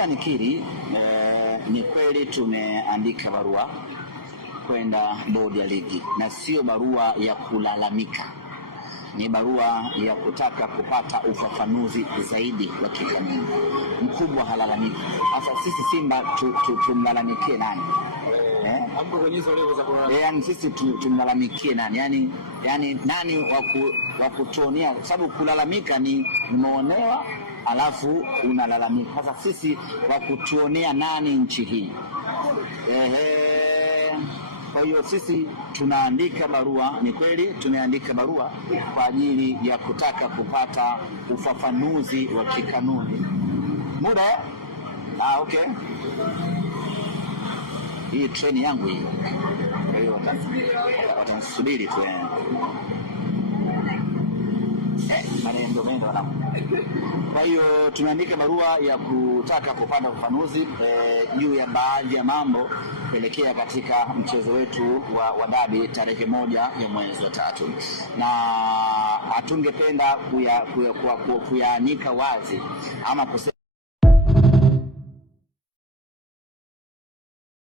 Kwanza nikiri, ni kweli tumeandika barua kwenda bodi ya ligi, na sio barua ya kulalamika, ni barua ya kutaka kupata ufafanuzi zaidi wa kikanuni. Mkubwa halalamiki. Sasa sisi Simba tumlalamikie nani? Yani sisi tumlalamikie nani? Yani nani wa kutuonea? Sababu kulalamika ni umeonewa alafu unalalamika. Sasa sisi wa kutuonea nani nchi hii? Kwa hiyo sisi tunaandika barua, ni kweli tumeandika barua kwa ajili ya kutaka kupata ufafanuzi wa kikanuni. Muda okay. Hii treni yangu hii. Kwa hiyo watanisubiri tu. Kwa hiyo tumeandika barua ya kutaka kupata ufafanuzi juu ya baadhi ya mambo kuelekea katika mchezo wetu wa dabi tarehe 1 ya mwezi wa 3, na hatungependa kuyaanika wazi ama kusema